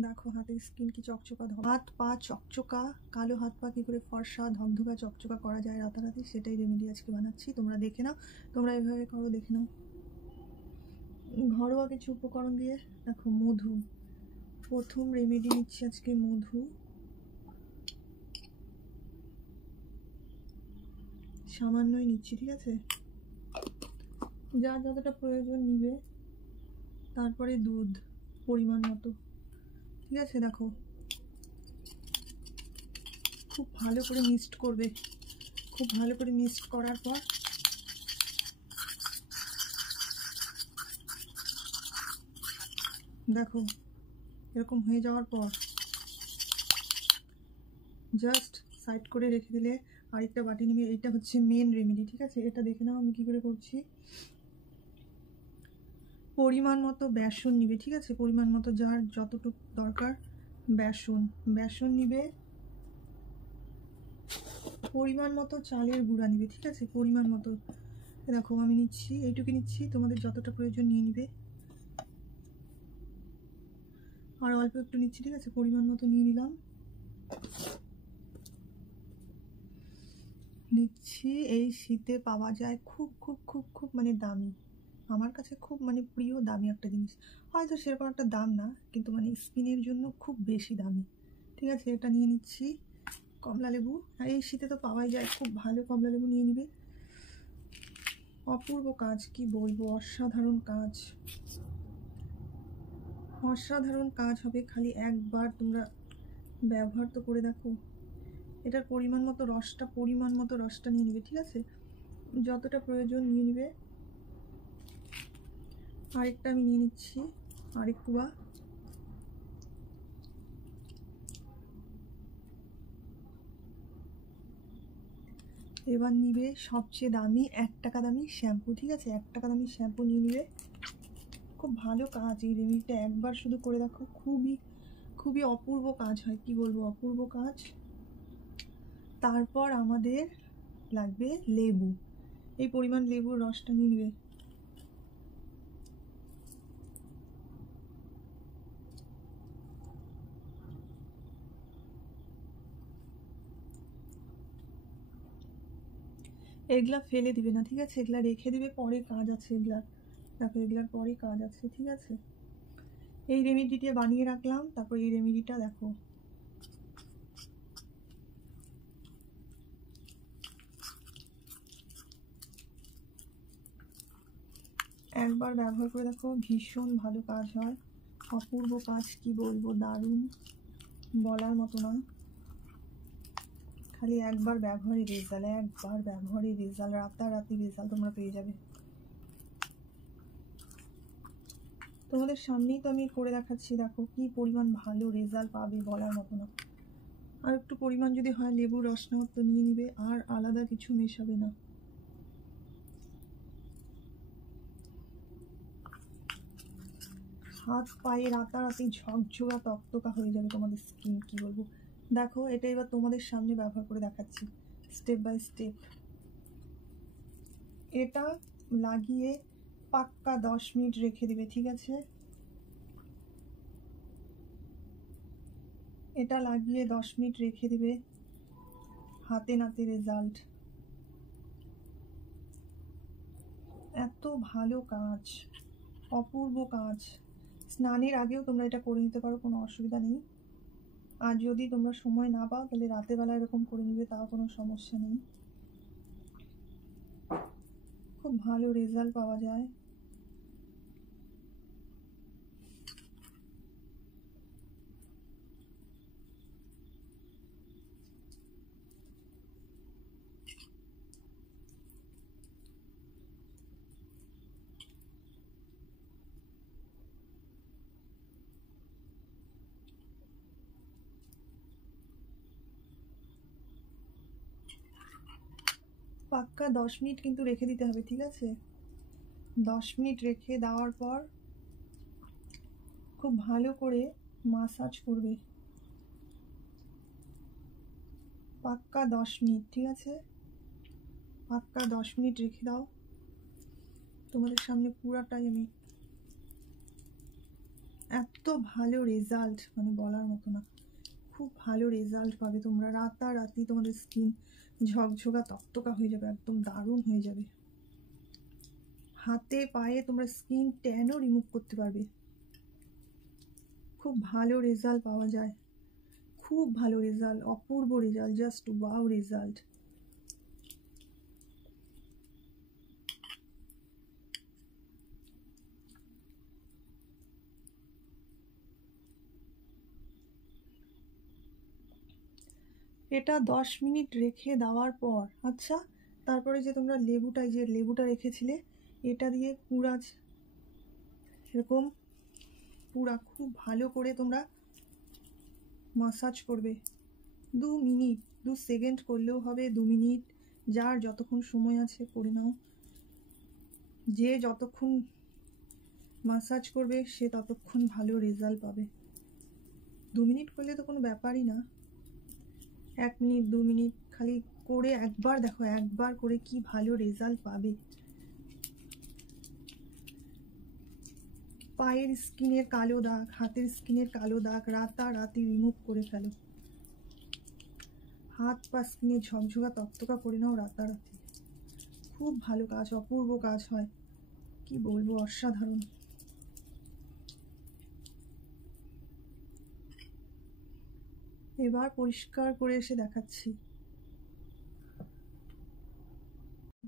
দেখো হাতের স্কিন কি চকচকা, হাত পা চকচকা, কালো হাত পা কী করে ফর্সা ধকধকা চকচকা করা যায় রাতারাতি, সেটাই রেমেডি আজকে বানাচ্ছি। তোমরা দেখে নাও, তোমরা এভাবে করো, দেখে নাও। ঘরোয়া কিছু উপকরণ দিয়ে। দেখো মধু, প্রথম রেমেডি নিচ্ছি আজকে মধু। সামান্যই নিচ্ছি, ঠিক আছে, যার যতটা প্রয়োজন নিবে। তারপরে দুধ পরিমাণ মতো, ঠিক আছে। দেখো খুব ভালো করে মিক্সড করবে, খুব ভালো করে মিক্সড করার পর দেখো এরকম হয়ে যাওয়ার পর জাস্ট সাইড করে রেখে দিলে আরেকটা বাটি নিবে। এটা হচ্ছে মেন রেমেডি, ঠিক আছে। এটা দেখে নাও আমি কী করে করছি। পরিমাণ মতো বেসন নিবে, ঠিক আছে, পরিমাণ মতো যার যতটুকু দরকার বেসন নিবে। পরিমাণ মতো চালের গুঁড়া নিবে, ঠিক আছে, পরিমাণ মতো। দেখো আমি নিচ্ছি এইটুকু নিচ্ছি, তোমাদের যতটা প্রয়োজন নিয়ে নিবে। আর অল্প একটু নিচ্ছি, ঠিক আছে, পরিমাণ মতো নিয়ে নিলাম। নিচ্ছি, এই শীতে পাওয়া যায় খুব খুব খুব খুব মানে দামি, আমার কাছে খুব মানে প্রিয় দামি একটা জিনিস। হয়তো সেরকম একটা দাম না, কিন্তু মানে স্কিনের জন্য খুব বেশি দামি, ঠিক আছে। এটা নিয়ে নিচ্ছি। কমলা লেবু, আর এই শীতে তো পাওয়াই যায়, খুব ভালো কমলা লেবু নিয়ে নিবে। অপূর্ব কাজ, কি বলবো, অসাধারণ কাজ, অসাধারণ কাজ হবে। খালি একবার তোমরা ব্যবহার তো করে দেখো। এটার পরিমাণ মতো রসটা নিয়ে নিবে, ঠিক আছে, যতটা প্রয়োজন নিয়ে নিবে। আরেকটা আমি নিয়ে নিচ্ছি, আরেক কুয়া। এবার নিবে সবচেয়ে দামি 1 টাকা দামি শ্যাম্পু, ঠিক আছে, 1 টাকা দামি শ্যাম্পু নিয়ে নিবে। খুব ভালো কাজ, এই রেমেডিটা একবার শুধু করে দেখো, খুবই খুবই অপূর্ব কাজ হয়, কি বলবো, অপূর্ব কাজ। তারপর আমাদের লাগবে লেবু, এই পরিমাণ লেবুর রসটা নিয়ে নিবে। এগুলা ফেলে দিবে না, ঠিক আছে, এগুলা রেখে দিবে, পরে কাজ আছে এগুলার। দেখো এগুলার পরে কাজ আছে, ঠিক আছে। এই রেমেডিটা বানিয়ে রাখলাম, তারপর এই রেমেডিটা দেখো একবার ব্যবহার করে দেখো, ভীষণ ভালো কাজ হয়, অপূর্ব কাজ, কি বলবো, দারুণ, বলার মতো না। খালি একবার ব্যবহারই রেজাল্ট, রাতারাতি রেজাল্ট তোমরা পেয়ে যাবে। তোমাদের সামনেই তো আমি করে দেখাচ্ছি, দেখো কি পরিমাণ ভালো রেজাল্ট পাবে, বলার মতো না। আর একটু পরিমাণ যদি হয় লেবুর রস নাও তো নিয়ে নিবে, আর আলাদা কিছু মেশাবে না। হাত পায়ে রাতারাতি ঝকঝকা তকতকা হয়ে যাবে তোমাদের স্কিন, কি বলবো। দেখো এটা এবার তোমাদের সামনে ব্যবহার করে দেখাচ্ছি স্টেপ বাই স্টেপ। এটা লাগিয়ে পাক্কা 10 মিনিট রেখে দিবে, ঠিক আছে, এটা লাগিয়ে 10 মিনিট রেখে দিবে। হাতে নাতে রেজাল্ট, এত ভালো কাজ, অপূর্ব কাজ। স্নানের আগেও তোমরা এটা করে নিতে পারো, কোনো অসুবিধা নেই। আর যদি তোমরা সময় না পাও তাহলে রাতের বেলা এরকম করে নিবে, তাও কোনো সমস্যা নেই। খুব ভালো রেজাল্ট পাওয়া যায়। পাক্কা 10 মিনিট কিন্তু রেখে দিতে হবে, ঠিক আছে। 10 মিনিট রেখে দেওয়ার পর খুব ভালো করে মাসাজ করবে, পাক্কা 10 মিনিট, ঠিক আছে, পাক্কা 10 মিনিট রেখে দাও। তোমাদের সামনে পুরাটাই আমি এত ভালো রেজাল্ট মানে বলার মতো না, খুব ভালো রেজাল্ট পাবে তোমরা। রাতারাতি তোমাদের স্কিন ঝকঝকা তকতকা হয়ে যাবে, একদম দারুণ হয়ে যাবে। হাতে পায়ে তোমরা স্কিন ট্যানও রিমুভ করতে পারবে। খুব ভালো রেজাল্ট পাওয়া যায়, খুব ভালো রেজাল্ট, অপূর্ব রেজাল্ট, জাস্ট ওয়াও রেজাল্ট। এটা 10 মিনিট রেখে দেওয়ার পর, আচ্ছা তারপরে যে তোমরা লেবুটা রেখেছিলে, এটা দিয়ে পুরা এরকম পুরা খুব ভালো করে তোমরা মাসাজ করবে। 2 মিনিট, 2 সেকেন্ড করলেও হবে, 2 মিনিট, যার যতক্ষণ সময় আছে করে নাও। যে যতক্ষণ মাসাজ করবে সে ততক্ষণ ভালো রেজাল্ট পাবে। 2 মিনিট করলে তো কোনো ব্যাপারই না, 1 মিনিট 2 মিনিট খালি করে একবার দেখো, একবার করে কি ভালো রেজাল্ট পাবে। পায়ের স্কিনের কালো দাগ, হাতের স্কিনের কালো দাগ রাতারাতি রিমুভ করে ফেলো। হাত পা স্কিনে ঝকঝকা তকতকা করে নাও রাতারাতি। খুব ভালো কাজ, অপূর্ব কাজ হয়, কি বলবো, অসাধারণ। এবার পরিষ্কার করে এসে দেখাচ্ছি।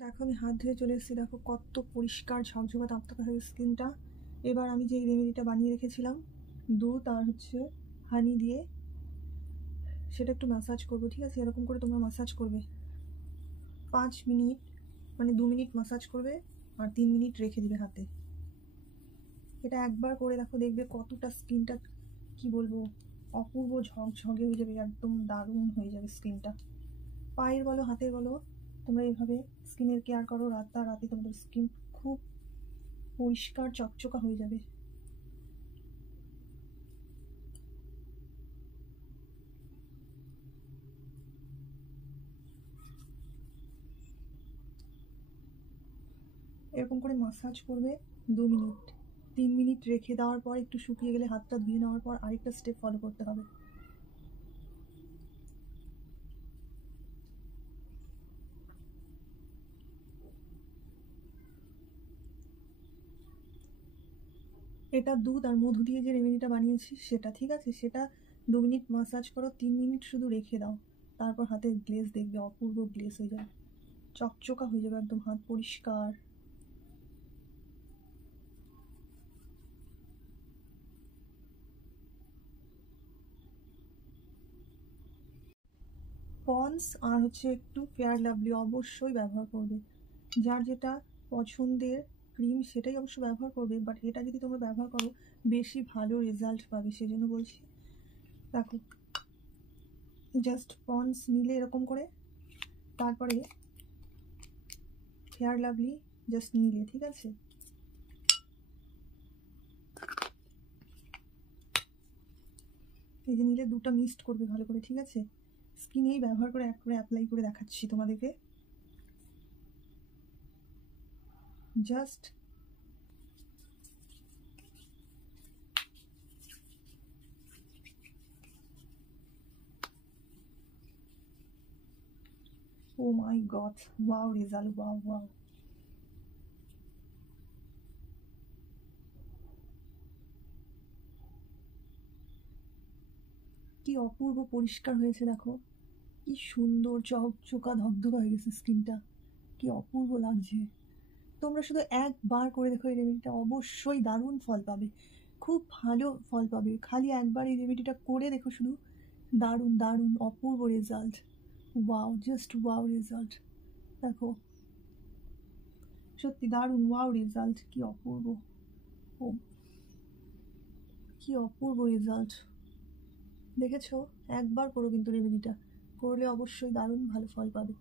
দেখো আমি হাত ধুয়ে চলে এসেছি, দেখো কত পরিষ্কার ঝকঝকা তকতকা হয়ে স্কিনটা। এবার আমি যে রেমেডিটা বানিয়ে রেখেছিলাম দুধ আর হচ্ছে হানি দিয়ে, সেটা একটু ম্যাসাজ করবো, ঠিক আছে? এরকম করে তোমরা ম্যাসাজ করবে 5 মিনিট, মানে 2 মিনিট ম্যাসাজ করবে আর 3 মিনিট রেখে দিবে হাতে। এটা একবার করে দেখো, দেখবে কতটা স্কিনটা কি বলবো অপূর্ব ঝকঝকে হয়ে যাবে, একদম দারুণ হয়ে যাবে স্কিনটা। পায়ের বলো হাতের বলো, তোমরা এইভাবে স্কিনের কেয়ার করো, রাতারাতি তোমাদের স্কিন খুব পরিষ্কার চকচকা হয়ে যাবে। এরকম করে মাসাজ করবে 2 মিনিট, 3 মিনিট রেখে দেওয়ার পর একটু শুকিয়ে গেলে হাতটা ধুয়ে নেওয়ার পর আরেকটা স্টেপ ফলো করতে হবে। এটা দুধ আর মধু দিয়ে যে রেমেডিটা বানিয়েছি সেটা, ঠিক আছে? সেটা 2 মিনিট মাসাজ করো, 3 মিনিট শুধু রেখে দাও, তারপর হাতের গ্লেজ দেখবে অপূর্ব গ্লেজ হয়ে যাবে, চকচকা হয়ে যাবে, একদম হাত পরিষ্কার। পন্স আর হচ্ছে একটু ফেয়ার লাভলি অবশ্যই ব্যবহার করবে, যার যেটা পছন্দের ক্রিম সেটাই অবশ্য ব্যবহার করবে, বাট এটা যদি তোমরা ব্যবহার করো বেশি ভালো রেজাল্ট পাবে, সেজন্য বলছি। দেখো জাস্ট পন্স নিলে এরকম করে, তারপরে ফেয়ার লাভলি জাস্ট নিলে, ঠিক আছে? এই যে নিলে দুটো মিক্সড করবে ভালো করে, ঠিক আছে? স্কিনেই ব্যবহার করে এক করে অ্যাপ্লাই করে দেখাচ্ছি তোমাদেরকে। Just oh my God, wow result, wow wow. কি অপূর্ব পরিষ্কার হয়েছে দেখো, কি সুন্দর চকচকা ধকধকা হয়ে গেছে স্কিনটা, কি অপূর্ব লাগছে। তোমরা শুধু একবার করে দেখো এই রেমেডিটা, অবশ্যই দারুণ ফল পাবে, খুব ভালো ফল পাবে। খালি একবার এই রেমেডিটা করে দেখো শুধু, দারুণ দারুণ অপূর্ব result, wow, just wow result. দেখো সত্যি দারুণ ওয়াও রেজাল্ট, কি অপূর্ব, ও কি অপূর্ব রেজাল্ট। দেখেছো? একবার করো কিন্তু রেমেডিটা, করলে অবশ্যই দারুণ ভালো ফল পাবে।